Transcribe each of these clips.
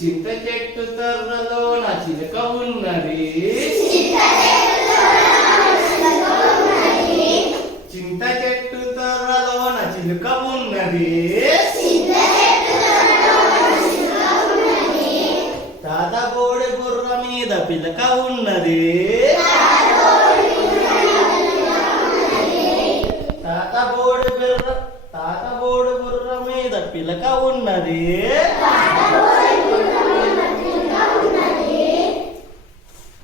చింత చెట్టు తర్రలో నా చిలుక ఉన్నది. చింత చెట్టు తర్రలో నా చిలుక ఉన్నది. తాత బోడి బుర్ర మీద పిలక ఉన్నది. తాత బోడి బుర్ర మీద పిలక ఉన్నది.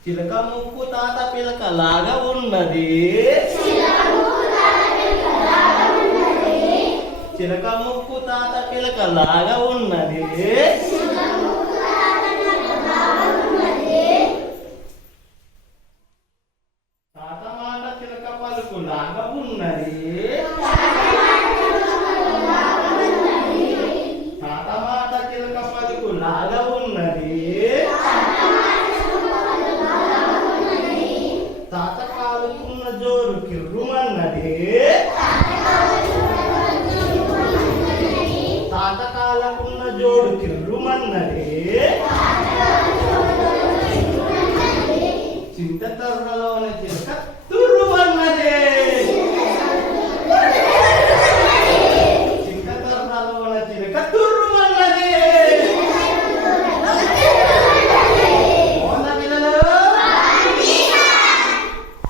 చిలక ముక్కు తాత పిలక లాగా ఉన్నది. చిలక ముక్కు తాత పిలక లాగా ఉన్నది. తాత మాట చిలక పలుకు లాగా ఉన్నది. తాత మాట చిలక పలుకు లాగా